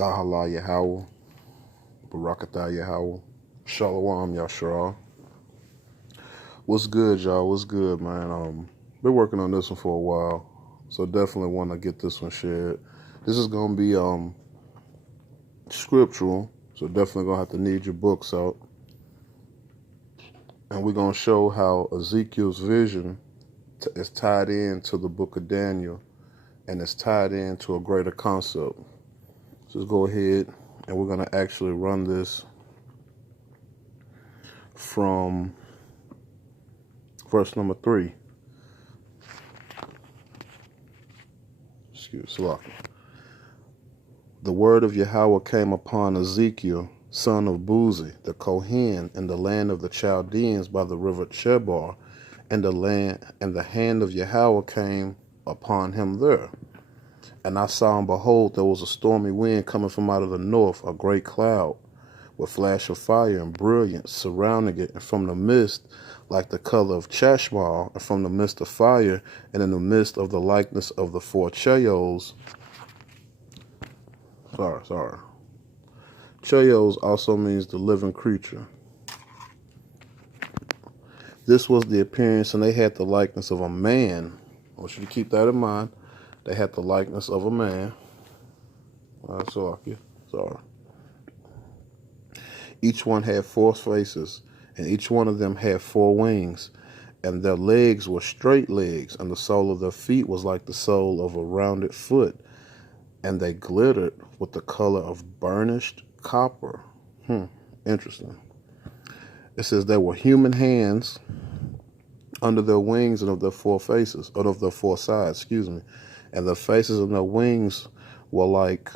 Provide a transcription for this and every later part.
Kahala Yahweh, Barakatah Yahweh, Shalom Yashara. What's good, y'all? What's good, man? Been working on this one for a while, so definitely want to get this one shared. This is gonna be scriptural, so definitely gonna have to need your books out, and we're gonna show how Ezekiel's vision is tied into the book of Daniel, and it's tied into a greater concept. So let's go ahead, and we're gonna actually run this from verse number 3. The word of Yahweh came upon Ezekiel, son of Buzi, the Kohen, in the land of the Chaldeans by the river Chebar, and the hand of Yahweh came upon him there. And I saw, and behold, there was a stormy wind coming from out of the north, a great cloud, with flash of fire and brilliance surrounding it, and from the midst, like the color of chashmal, and from the midst of fire, and in the midst of the likeness of the four Chayos. Chayos also means the living creature. This was the appearance, and they had the likeness of a man. I want you to keep that in mind. They had the likeness of a man. Sorry. Each one had 4 faces, and each one of them had 4 wings, and their legs were straight legs, and the sole of their feet was like the sole of a rounded foot, and they glittered with the color of burnished copper. Interesting. It says there were human hands under their wings and of their 4 faces, or of their 4 sides, and the faces of their wings were like,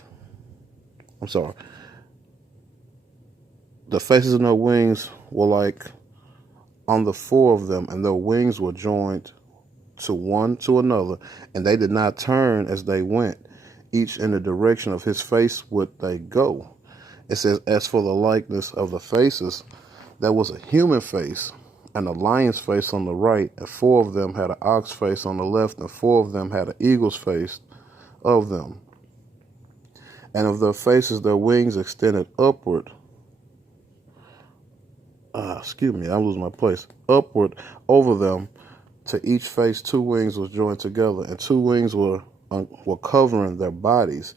the faces of their wings were like on the 4 of them, and their wings were joined to one to another, and they did not turn as they went. Each in the direction of his face would they go. It says, as for the likeness of the faces, there was a human face and a lion's face on the right, and 4 of them had an ox face on the left, and 4 of them had an eagle's face of them. And of their faces, their wings extended upward. I'm losing my place. Upward over them, to each face 2 wings was joined together, and 2 wings were covering their bodies.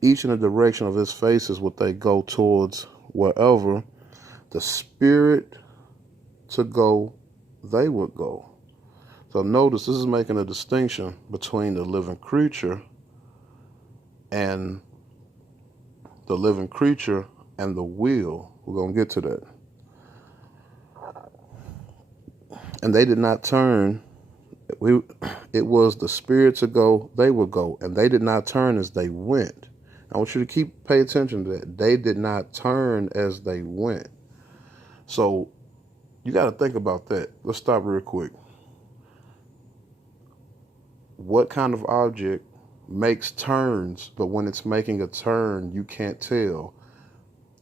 Each in the direction of his faces would they go towards wherever the spirit to go, they would go. So notice this is making a distinction between the living creature and the will. We're going to get to that. And they did not turn. It was the spirit to go, they would go, and they did not turn as they went. I want you to pay attention to that. They did not turn as they went. So you got to think about that. Let's stop real quick. What kind of object makes turns, but when it's making a turn, you can't tell?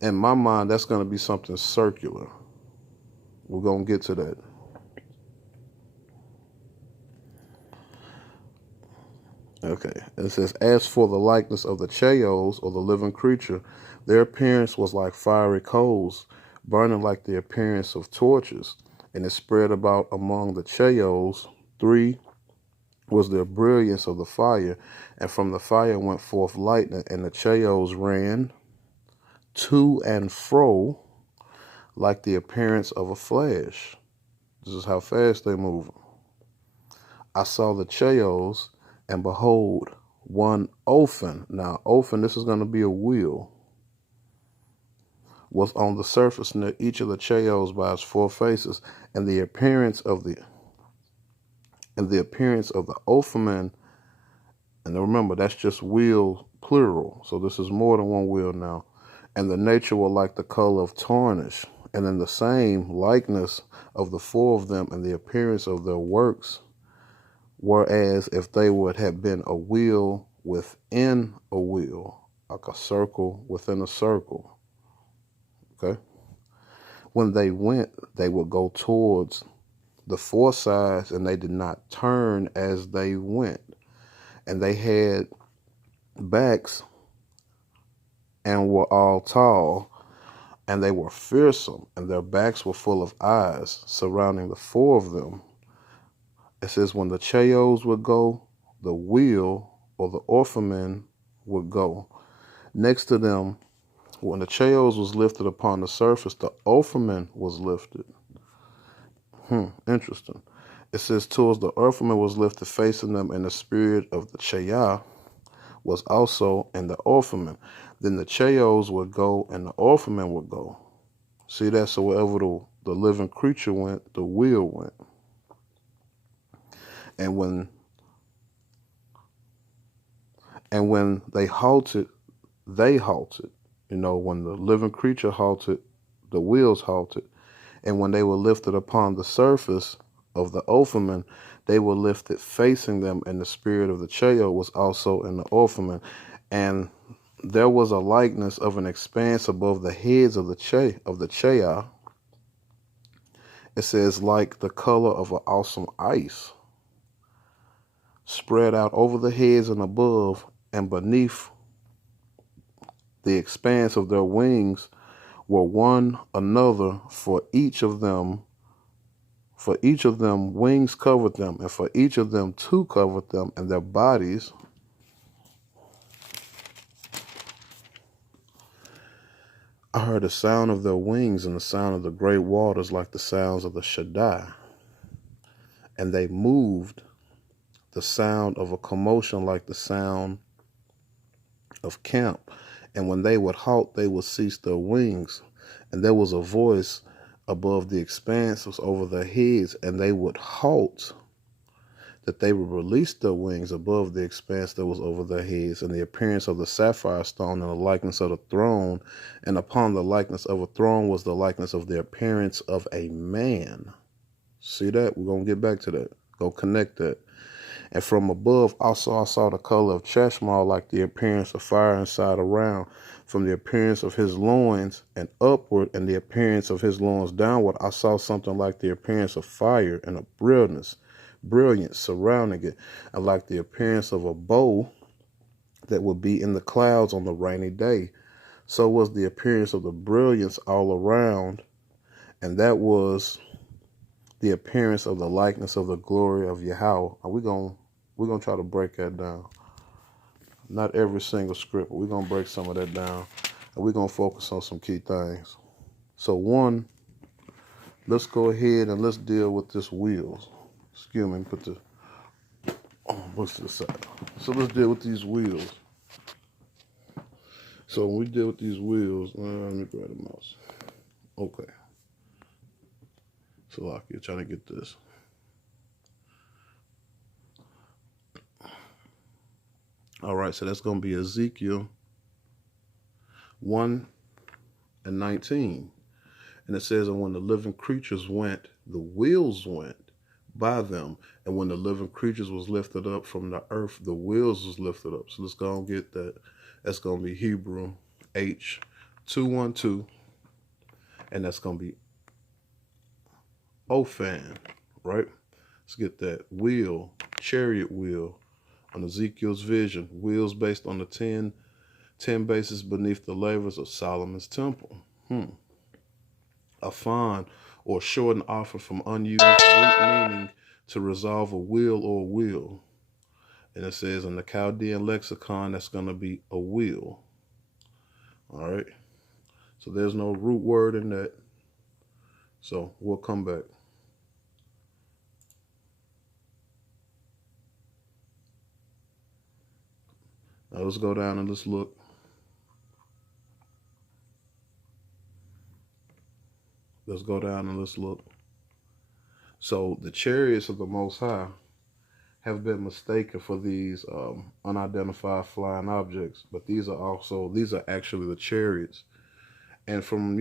In my mind, that's going to be something circular. We're going to get to that. Okay, it says, as for the likeness of the Chayos, or the living creature, their appearance was like fiery coals, burning like the appearance of torches, and it spread about among the Chayos. 3 was the brilliance of the fire, and from the fire went forth lightning, and the Chayos ran to and fro like the appearance of a flash. This is how fast they move. I saw the Chayos, and behold, one Ophan. Now, Ophan, this is going to be a wheel, was on the surface near each of the Chayos by its 4 faces, and the appearance of the Ophaman. And remember, that's just wheel plural. So this is more than one wheel now. And the nature were like the color of tarnish, and in the same likeness of the 4 of them, and the appearance of their works, whereas if they would have been a wheel within a wheel, like a circle within a circle. Okay? When they went, they would go towards the 4 sides, and they did not turn as they went. And they had backs and were all tall, and they were fearsome, and their backs were full of eyes, surrounding the four of them. It says, when the Chayos would go, the wheel or the Orphaman would go. Next to them, when the Chayos was lifted upon the surface, the Orphaman was lifted. Interesting. It says, towards the Orphaman was lifted facing them, and the spirit of the Chayah was also in the Orphaman. Then the Chayos would go, and the Orphaman would go. See that? So wherever the living creature went, the wheel went. And when they halted, You know, when the living creature halted, the wheels halted. And when they were lifted upon the surface of the Orphaman, they were lifted facing them, and the spirit of the Chayo was also in the Orphaman. And there was a likeness of an expanse above the heads of the Chaya. It says, like the color of an awesome ice, spread out over the heads and above and beneath the expanse of their wings were one another. For each of them wings covered them, and for each of them two covered them, and their bodies I heard the sound of their wings and the sound of the great waters like the sounds of the Shaddai. And they moved, the sound of a commotion like the sound of camp. And when they would halt, they would cease their wings. And there was a voice above the expanses over their heads, and they would halt, that they would release their wings above the expanse that was over their heads. And the appearance of the sapphire stone and the likeness of the throne, and upon the likeness of a throne was the likeness of the appearance of a man. See that? We're going to get back to that. Go connect that. And from above also I saw the color of Cheshmal, like the appearance of fire inside around. From the appearance of his loins and upward, and the appearance of his loins downward, I saw something like the appearance of fire and a brilliance surrounding it, and like the appearance of a bow that would be in the clouds on the rainy day. So was the appearance of the brilliance all around, and that was the appearance of the likeness of the glory of Yahweh. We're gonna try to break that down. Not every single script, but we're gonna break some of that down, and we're gonna focus on some key things. So one, let's go ahead and let's deal with this wheels. Excuse me, put the books to the side. So let's deal with these wheels. So when we deal with these wheels, let me grab the mouse. Okay. So like you're trying to get this. All right, so that's going to be Ezekiel 1 and 19. And it says, and when the living creatures went, the wheels went by them. And when the living creatures was lifted up from the earth, the wheels was lifted up. So let's go and get that. That's going to be Hebrew H212. And that's going to be Ophan, right? Let's get that. Wheel, chariot wheel. On Ezekiel's vision, wheels based on the 10 bases beneath the lavers of Solomon's temple. A fond or shortened offer from unused root meaning to resolve a wheel or wheel. And it says in the Chaldean lexicon, that's going to be a wheel. All right. So there's no root word in that. So we'll come back. Now let's go down and let's look. Let's go down and let's look. So the chariots of the Most High have been mistaken for these unidentified flying objects, but these are actually the chariots. And from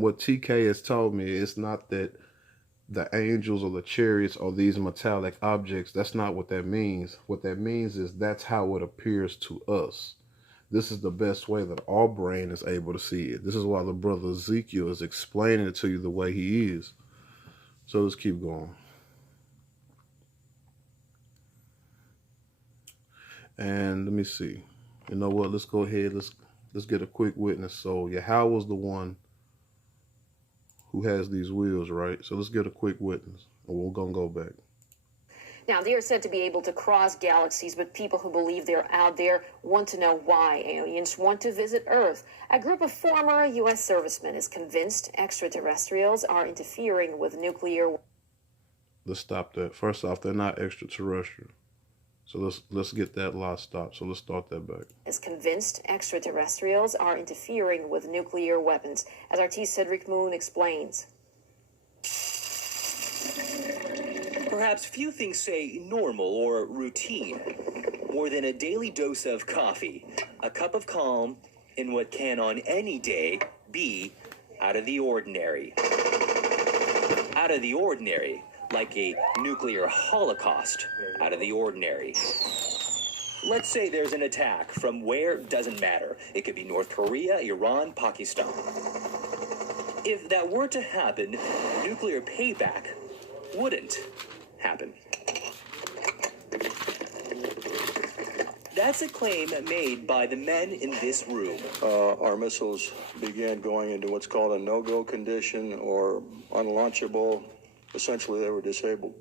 what TK has told me, it's not that the angels or the chariots are these metallic objects. That's not what that means. What that means is that's how it appears to us. This is the best way that our brain is able to see it. This is why the brother Ezekiel is explaining it to you the way he is. So let's keep going. And let me see. You know what? Let's go ahead. Let's get a quick witness. So Yahweh was the one who has these wheels, right? So let's get a quick witness, and we're gonna go back. Now, they are said to be able to cross galaxies, but people who believe they're out there want to know why aliens want to visit Earth. A group of former U.S. servicemen is convinced extraterrestrials are interfering with nuclear. Let's stop that. First off, they're not extraterrestrial. So let's get that lie stopped. So let's start that back. Is convinced extraterrestrials are interfering with nuclear weapons, as RT Cedric Moon explains. Perhaps few things say normal or routine more than a daily dose of coffee, a cup of calm, in what can on any day be out of the ordinary. Out of the ordinary, like a nuclear holocaust, out of the ordinary. Let's say there's an attack from where doesn't matter. It could be North Korea, Iran, Pakistan. If that were to happen, nuclear payback wouldn't happen. That's a claim made by the men in this room. Our missiles began going into what's called a no-go condition or unlaunchable. Essentially, they were disabled.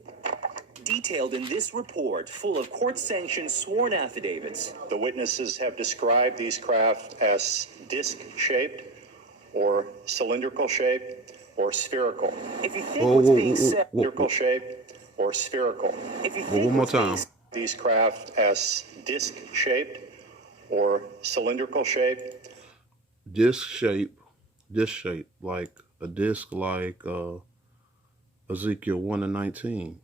Detailed in this report, full of court-sanctioned sworn affidavits. The witnesses have described these craft as disc-shaped or cylindrical shaped or spherical. If you think what's being said, Cylindrical shaped or spherical. if you think One more what's being time. These craft as disc-shaped or cylindrical shaped. Disc shape, like a disc, like Ezekiel 1:19.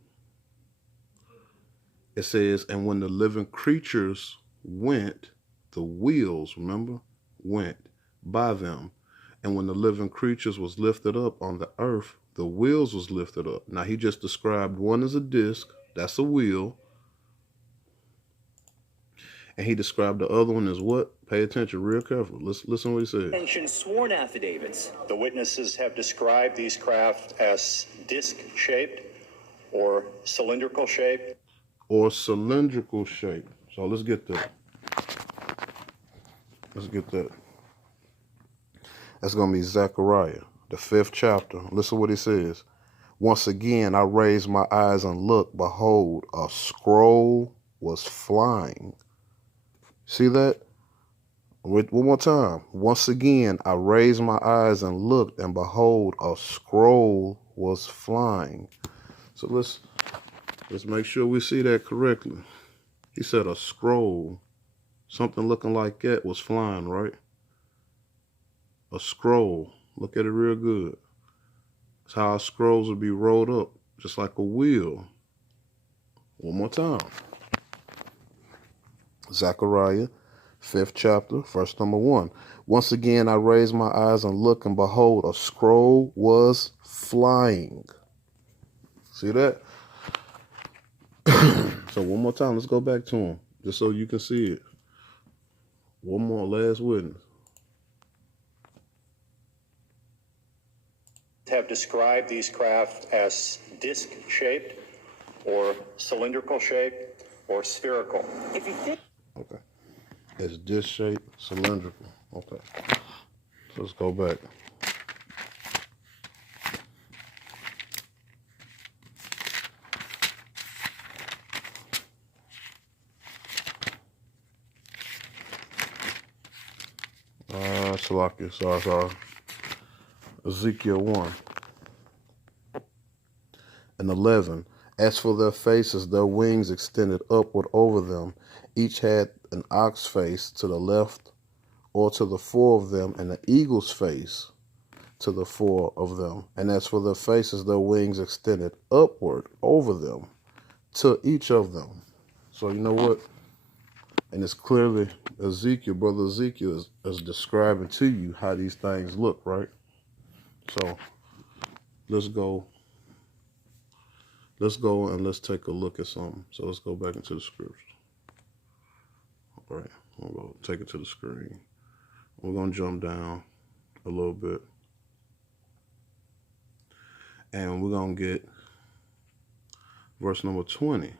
It says, and when the living creatures went, the wheels, remember, went by them. And when the living creatures was lifted up on the earth, the wheels was lifted up. Now he just described one as a disc, that's a wheel. And he described the other one as what? Pay attention real careful. Listen what he said. sanctioned sworn affidavits. The witnesses have described these craft as disc-shaped or cylindrical shaped. Or cylindrical shape. So let's get that. That's going to be Zechariah, the 5th chapter. Listen what he says. Once again, I raised my eyes and looked. Behold, a scroll was flying. See that? One more time. Once again, I raised my eyes and looked, and behold, a scroll was flying. So let's make sure we see that correctly. He said a scroll, something looking like that, was flying, right? A scroll. Look at it real good. That's how our scrolls would be rolled up, just like a wheel. One more time. Zechariah, 5th chapter, verse number 1. Once again, I raised my eyes and looked, and behold, a scroll was flying. See that? So one more time, let's go back to him, just so you can see it. One more, last witness. Have described these craft as disc-shaped or cylindrical shaped or spherical. If you think Okay. It's disc-shaped, cylindrical. Okay. So let's go back. Salakia, sorry. Ezekiel 1 and 11. As for their faces, their wings extended upward over them. Each had an ox face to the left or to the fore of them, and an eagle's face to the fore of them. And as for their faces, their wings extended upward over them to each of them. So you know what? And it's clearly Ezekiel, brother Ezekiel is describing to you how these things look, right? So let's go and let's take a look at something. So let's go back into the scriptures. All right, we'll go take it to the screen. We're going to jump down a little bit. And we're going to get verse number 20.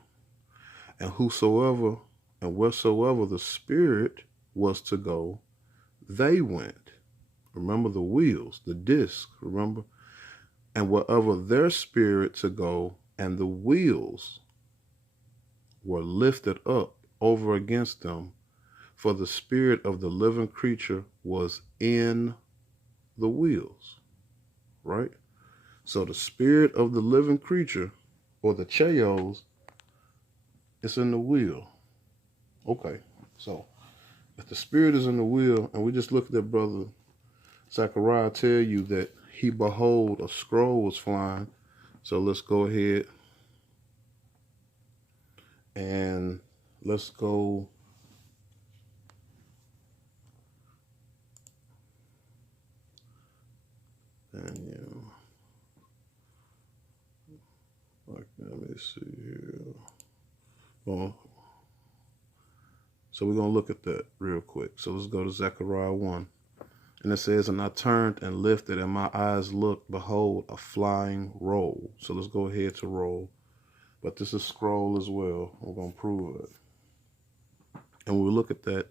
And whosoever and wheresoever the Spirit was to go, they went. Remember the wheels, the disc, remember? And wherever their spirit to go, and the wheels were lifted up over against them, for the spirit of the living creature was in the wheels, right? So the spirit of the living creature, or the Cheos, is in the wheel. Okay, so if the spirit is in the wheel, and we just looked at Brother Zechariah tell you that he behold a scroll was flying. So let's go ahead and let's go. Daniel. Let me see here. Well, so we're going to look at that real quick. So let's go to Zechariah 1. And it says, and I turned and lifted, and my eyes looked, behold, a flying roll. So let's go ahead to roll. But this is scroll as well. We're going to prove it. And when we look at that,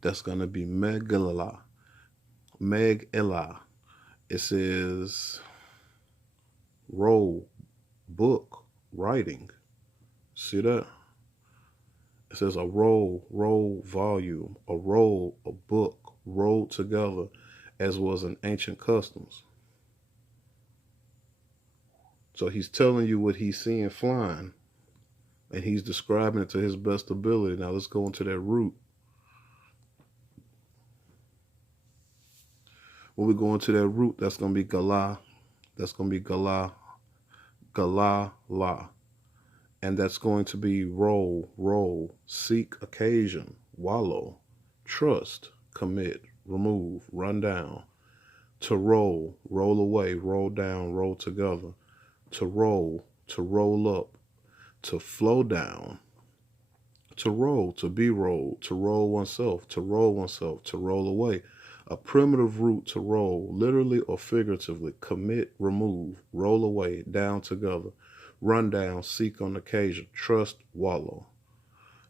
that's going to be Meg-Elah. Meg-Elah. It says roll, book, writing. See that? It says a roll volume, a roll, a book, rolled together as was in ancient customs. So he's telling you what he's seeing flying, and he's describing it to his best ability. Now let's go into that root. When we go into that root, that's going to be Galah. That's going to be Galah. Galah. And that's going to be roll, seek, occasion, wallow, trust, commit, remove, run down. To roll away, roll down, roll together. To roll up, to flow down. To roll, to be rolled, to roll oneself, to roll away. A primitive root to roll, literally or figuratively, commit, remove, roll away, down together, run down, seek on occasion, trust, wallow.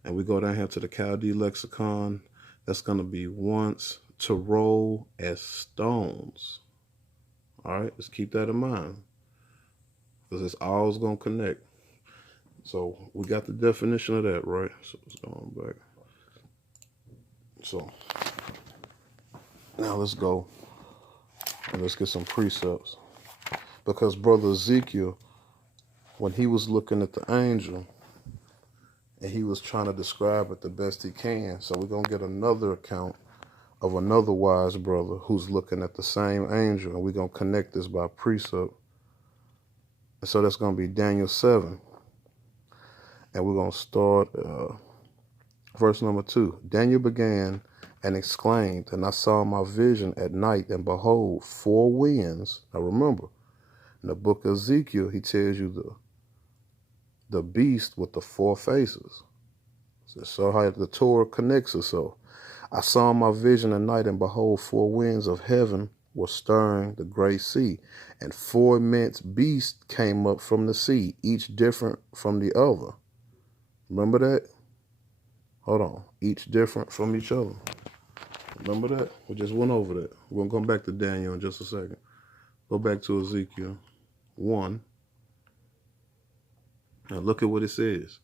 And we go down here to the Chaldee lexicon. That's going to be once, to roll as stones. All right, let's keep that in mind, because it's always going to connect. So we got the definition of that, right? So let's go on back. So now let's go and let's get some precepts. Because Brother Ezekiel, when he was looking at the angel, and he was trying to describe it the best he can, so we're going to get another account of another wise brother who's looking at the same angel, and we're going to connect this by precept. And so that's going to be Daniel 7. And we're going to start verse number 2. Daniel began and exclaimed, and I saw my vision at night, and behold, 4 winds. Now remember, in the book of Ezekiel, he tells you the beast with the 4 faces. So how the Torah connects us. So I saw my vision at night, and behold, 4 winds of heaven were stirring the great sea, and 4 immense beasts came up from the sea, each different from the other. Remember that? Hold on. Each different from each other. Remember that? We just went over that. We're going to come back to Daniel in just a second. Go back to Ezekiel 1. And look at what it says.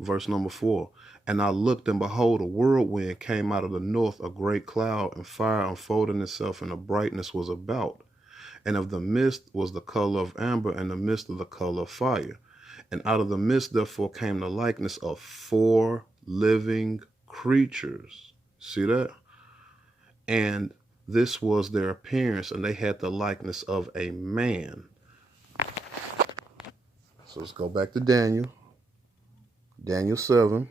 Verse number 4. And I looked, and behold, a whirlwind came out of the north, a great cloud, and fire unfolding itself, and the brightness was about. And of the mist was the color of amber, and the mist of the color of fire. And out of the mist, therefore, came the likeness of 4 living creatures. See that? And this was their appearance, and they had the likeness of a man. So let's go back to Daniel. Daniel 7.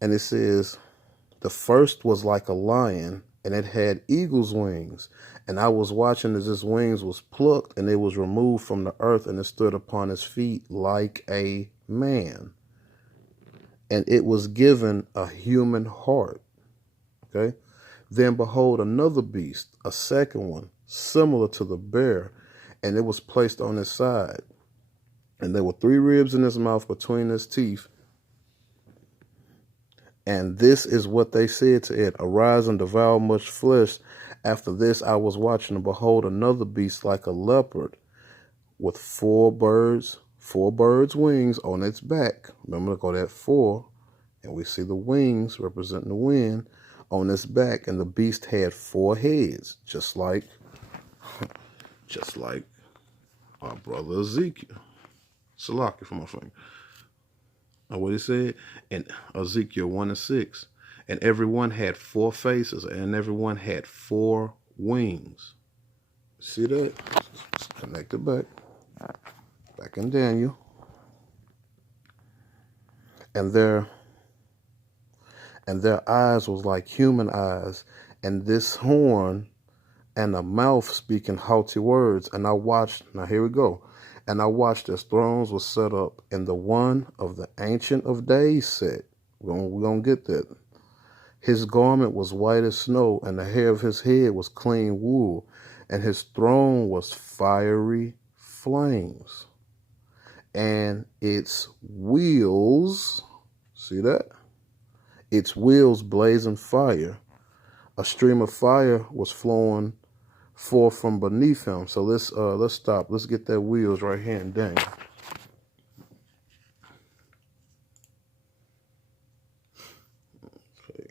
And it says, the first was like a lion, and it had eagle's wings. And I was watching as its wings was plucked, and it was removed from the earth, and it stood upon its feet like a man. And it was given a human heart. Okay. Then behold, another beast, a second one, similar to the bear, and it was placed on his side. And there were 3 ribs in his mouth between his teeth. And this is what they said to it, arise and devour much flesh. After this I was watching, and behold, another beast like a leopard, with four birds' wings on its back. Remember, go that four, and we see the wings representing the wind on its back, and the beast had 4 heads, just like our brother Ezekiel. Salaki for my finger. What he said in Ezekiel 1:6. And everyone had 4 faces, and everyone had 4 wings. See that? Let's connect it back. Back in Daniel. And their eyes was like human eyes, and this horn and a mouth speaking haughty words. And I watched, now here we go. And I watched as thrones were set up, and the one of the Ancient of Days sat. We're going to get that. His garment was white as snow, and the hair of his head was clean wool, and his throne was fiery flames. And its wheels, see that? Its wheels blazing fire. A stream of fire was flowing forth from beneath him. So let's stop. Let's get that wheels right here in Daniel. Okay.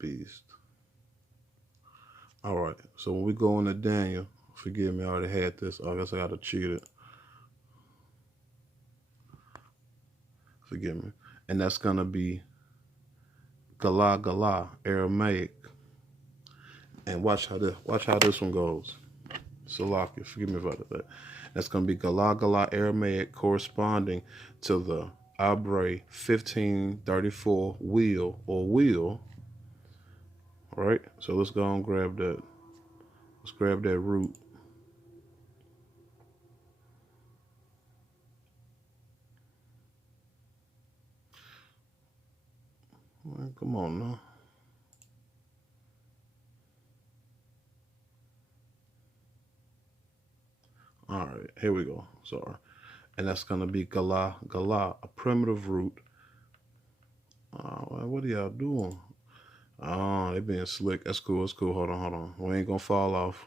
Beast. All right. So when we go into Daniel, forgive me, I already had this. I guess I got to cheat it. Forgive me. And that's gonna be Gala Gala, Aramaic. And watch how this one goes. Salaki, forgive me about that. That's gonna be Gala Gala, Aramaic, corresponding to the Abre 1534 wheel or wheel. All right. So let's go and grab that. Let's grab that root. Man, come on now. All right, here we go. Sorry. And that's going to be Gala, Gala, a primitive root. What are y'all doing? Oh, they being slick. That's cool. That's cool. Hold on. We ain't going to fall off.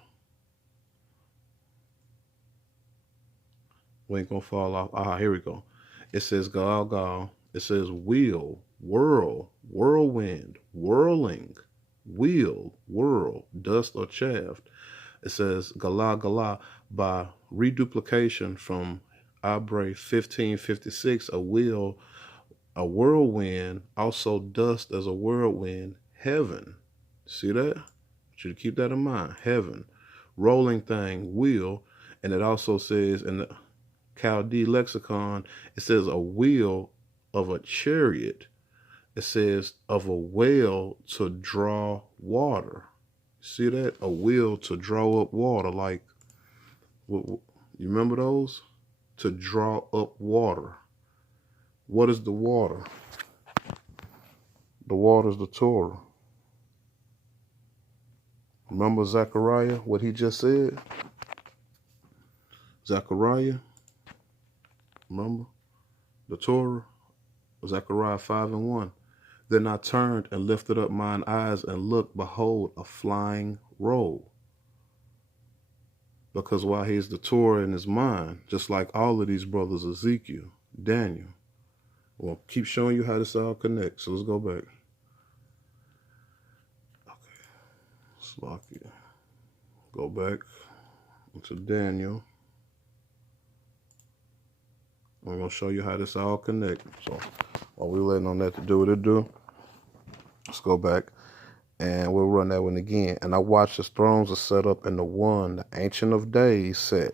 Here we go. It says Gal, Gal. It says wheel, whirl, whirlwind, whirling, wheel, whirl, dust or chaff. It says Gala, Gala, by reduplication from Abre 1556, a wheel, a whirlwind, also dust as a whirlwind, heaven. See that? I want you to keep that in mind. Heaven, rolling thing, wheel, and it also says in the Chaldee lexicon, it says a wheel of a chariot. It says of a well to draw water. See that? A wheel to draw up water. Like, you remember those? To draw up water. What is the water? The water is the Torah. Remember Zechariah, what he just said? Zechariah, remember? The Torah, Zechariah 5:1. Then I turned and lifted up mine eyes and looked, behold, a flying roll. Because while he's the Torah in his mind, just like all of these brothers, Ezekiel, Daniel, well, keep showing you how this all connects. So let's go back. Okay. Slocky. Go back into Daniel. I'm going to show you how this all connects. So while we're letting on that to do what it do, let's go back and we'll run that one again. And I watched his thrones are set up, and the one, the Ancient of Days, sat.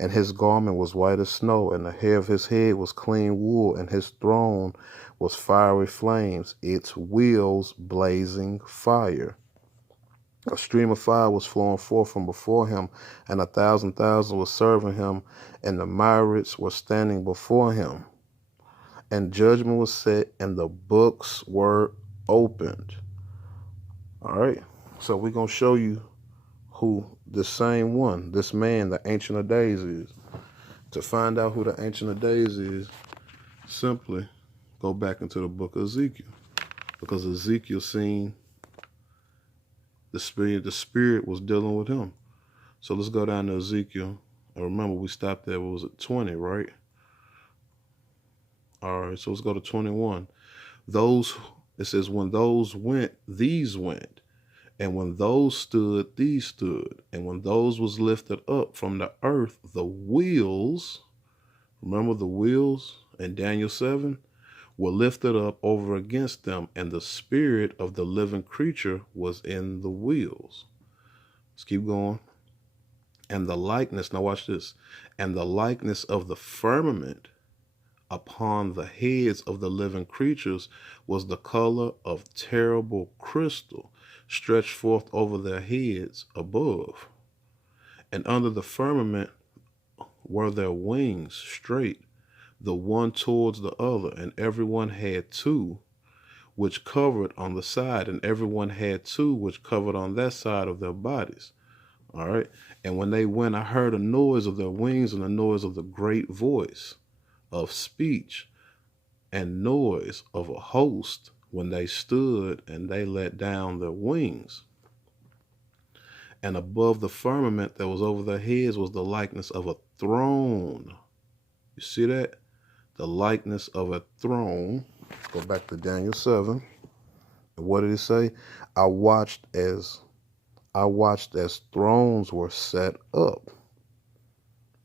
And his garment was white as snow, and the hair of his head was clean wool, and his throne was fiery flames, its wheels blazing fire. A stream of fire was flowing forth from before him, and 1,000 were serving him, and the myriads were standing before him. And judgment was set, and the books were opened. All right, so we're going to show you who the same one, this man, the Ancient of Days is. To find out who the Ancient of Days is, simply go back into the book of Ezekiel. Because Ezekiel seen the spirit was dealing with him. So let's go down to Ezekiel. And remember, we stopped there, what was it, 20, right? All right, so let's go to 21. It says, when those went, these went. And when those stood, these stood. And when those was lifted up from the earth, the wheels, remember the wheels in Daniel 7, were lifted up over against them, and the spirit of the living creature was in the wheels. Let's keep going. And the likeness, now watch this, and the likeness of the firmament upon the heads of the living creatures was the color of terrible crystal, stretched forth over their heads above. And under the firmament were their wings straight, the one towards the other, and everyone had two, which covered on the side, and everyone had two, which covered on that side of their bodies. All right. And when they went, I heard a noise of their wings and a noise of the great voice of speech and noise of a host when they stood and they let down their wings. And above the firmament that was over their heads was the likeness of a throne. You see that? The likeness of a throne. Go back to Daniel 7. And what did it say? I watched as thrones were set up,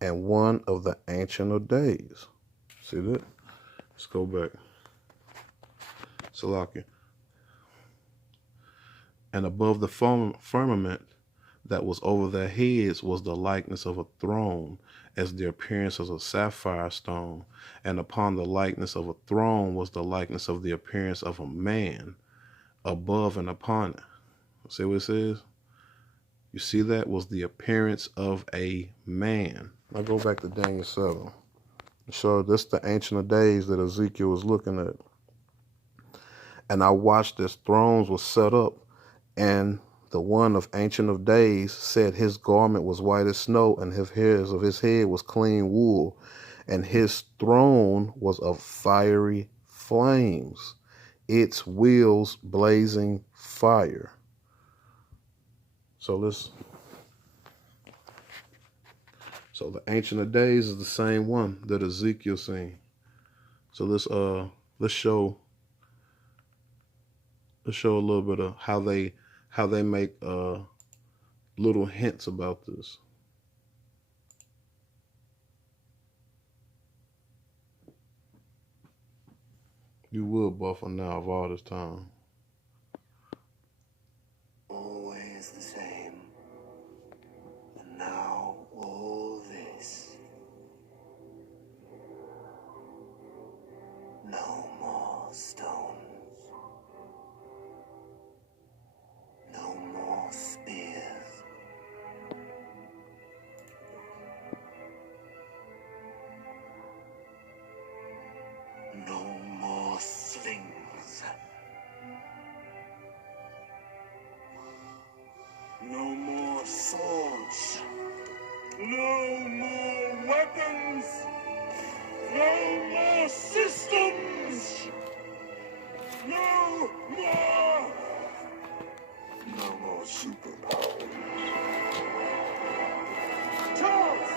and one of the Ancient of Days. See that? Let's go back. Salakia. And above the firmament that was over their heads was the likeness of a throne, as the appearance of a sapphire stone. And upon the likeness of a throne was the likeness of the appearance of a man, above and upon it. See what it says? You see that was the appearance of a man. I'll go back to Daniel 7. So this is the Ancient of Days that Ezekiel was looking at. And I watched as thrones were set up, and the one of Ancient of Days said his garment was white as snow, and his hairs of his head was clean wool, and his throne was of fiery flames, its wheels blazing fire. So the Ancient of Days is the same one that Ezekiel seen. So let's show a little bit of how they make little hints about this. You will buffer now of all this time. Always the same. And now all this. No more stones. No more spears. No more slings. No more swords. No more weapons. No more systems. No more. No more superpowers. Charles!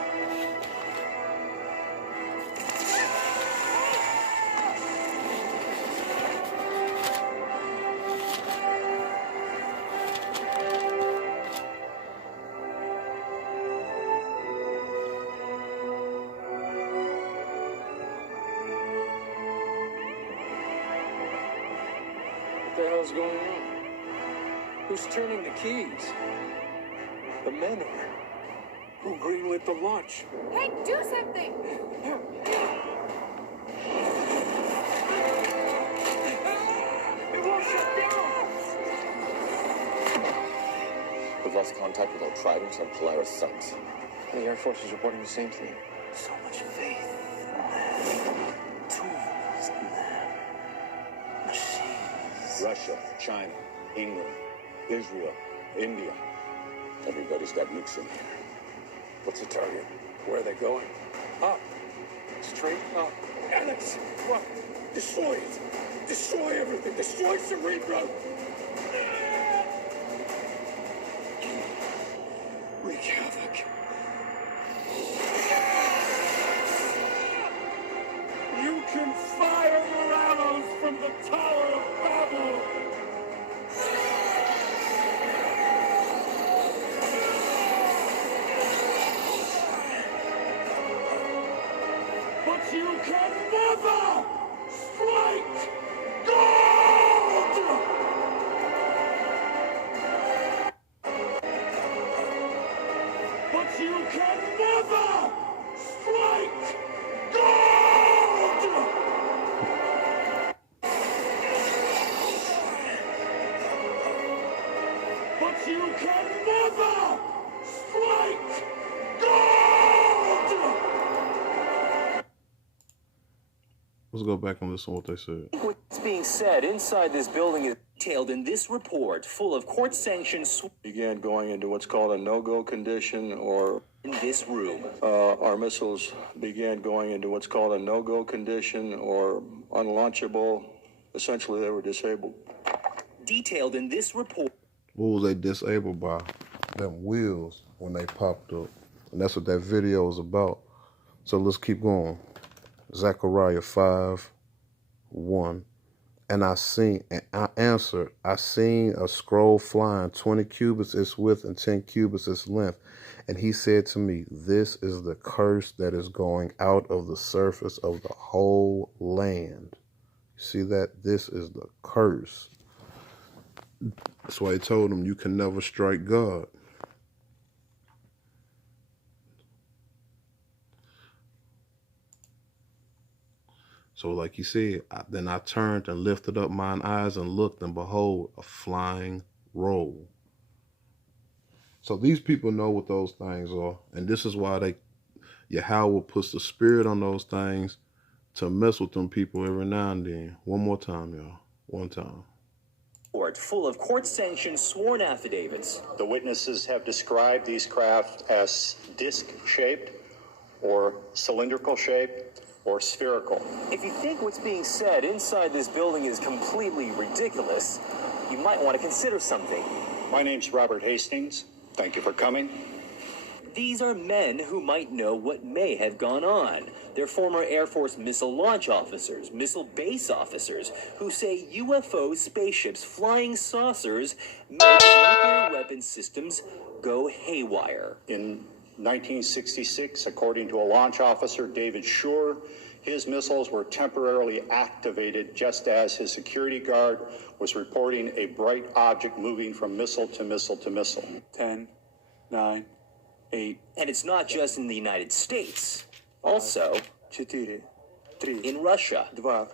What the hell's going on? Who's turning the keys? The men are. Who greenlit the launch? Hey, do something! It won't shut down! We've lost contact with all Tridents and Polaris subs. The Air Force is reporting the same thing. So much faith in them. Tools in them. Machines. Russia, China, England, Israel, India. Everybody's got nukes in here. What's the target? Where are they going? Up. Straight up. Alex, what? Destroy it. Destroy everything. Destroy Cerebro. Wreak havoc. You can fire your arrows from the Tower of Babel. But you can never strike gold! But you can never strike gold! But you can never strike gold! Let's go back and listen to what they said. What's being said inside this building is detailed in this report, full of court-sanctioned Began going into what's called a no-go condition, or in this room. our missiles began going into what's called a no-go condition or unlaunchable. Essentially, they were disabled. Detailed in this report. What was they disabled by? Them wheels when they popped up. And that's what that video is about. So let's keep going. Zechariah 5:1. And I answered, I seen a scroll flying, 20 cubits its width and 10 cubits its length. And he said to me, this is the curse that is going out of the surface of the whole land. See that? This is the curse. That's why he told him, you can never strike God. So like he said, then I turned and lifted up mine eyes and looked, and behold, a flying roll. So these people know what those things are. And this is why Yahweh puts the spirit on those things to mess with them people every now and then. One more time, y'all. One time. Full of court-sanctioned sworn affidavits. The witnesses have described these craft as disc-shaped or cylindrical-shaped or spherical. If you think what's being said inside this building is completely ridiculous, you might want to consider something. My name's Robert Hastings. Thank you for coming. These are men who might know what may have gone on. They're former Air Force missile launch officers, missile base officers, who say UFOs, spaceships, flying saucers make nuclear weapon systems go haywire. In 1966, according to a launch officer, David Shore, his missiles were temporarily activated just as his security guard was reporting a bright object moving from missile to missile to missile. 10, 9, 8. And it's not just in the United States. Also, 4, 3, in Russia. 2, 1.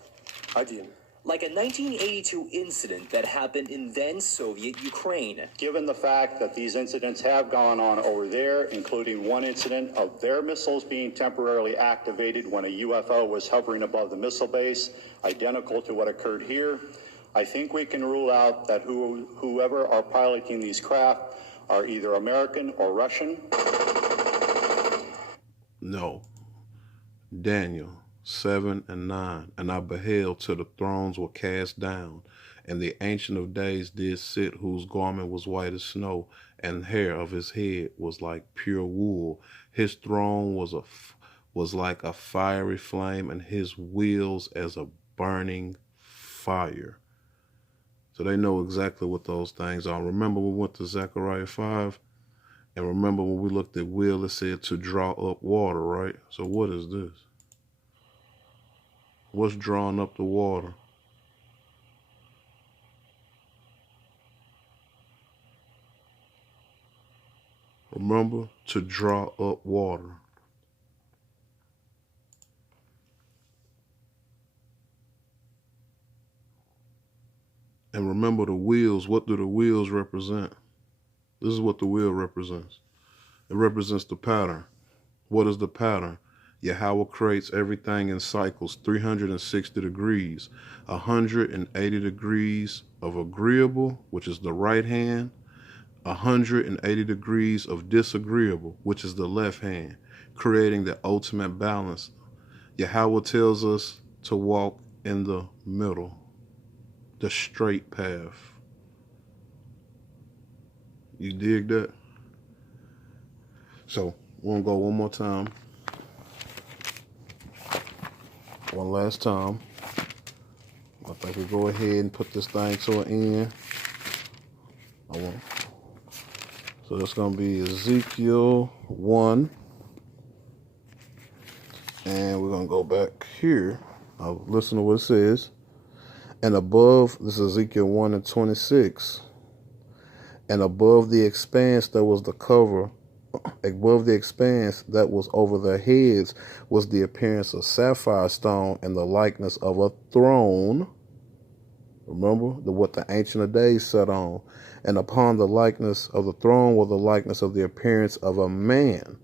Like a 1982 incident that happened in then Soviet Ukraine. Given the fact that these incidents have gone on over there, including one incident of their missiles being temporarily activated when a UFO was hovering above the missile base, identical to what occurred here, I think we can rule out that whoever are piloting these craft are either American or Russian. No. Daniel 7 and 9. And I beheld till the thrones were cast down, and the Ancient of Days did sit, whose garment was white as snow, and hair of his head was like pure wool. His throne was like a fiery flame, and his wheels as a burning fire. So they know exactly what those things are. Remember we went to Zechariah 5, and remember when we looked at wheel, it said to draw up water, right? So what is this? What's drawing up the water? Remember, to draw up water. And remember the wheels. What do the wheels represent? This is what the wheel represents. It represents the pattern. What is the pattern? Yahweh creates everything in cycles, 360 degrees, 180 degrees of agreeable, which is the right hand, 180 degrees of disagreeable, which is the left hand. creating the ultimate balance. Yahweh tells us to walk in the middle, the straight path. You dig that? So we're going to go one more time. One last time. I think we go ahead and put this thing to an end. So that's going to be Ezekiel 1. And we're going to go back here. I'll listen to what it says. And above, this is Ezekiel 1 and 26. And above the expanse that was the cover, above the expanse that was over their heads, was the appearance of sapphire stone and the likeness of a throne. Remember what the Ancient of Days sat on. And upon the likeness of the throne was the likeness of the appearance of a man.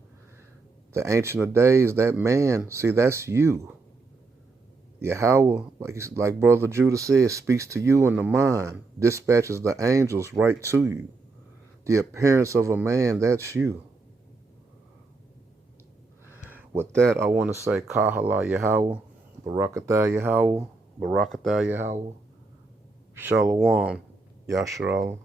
The Ancient of Days, that man, see, that's you. Yahweh, like Brother Judah said, speaks to you in the mind, dispatches the angels right to you. The appearance of a man, that's you. With that, I want to say, Kahala Yahweh, Barakatah Yahweh, Barakatah Yahweh, Shalom, Yasharal.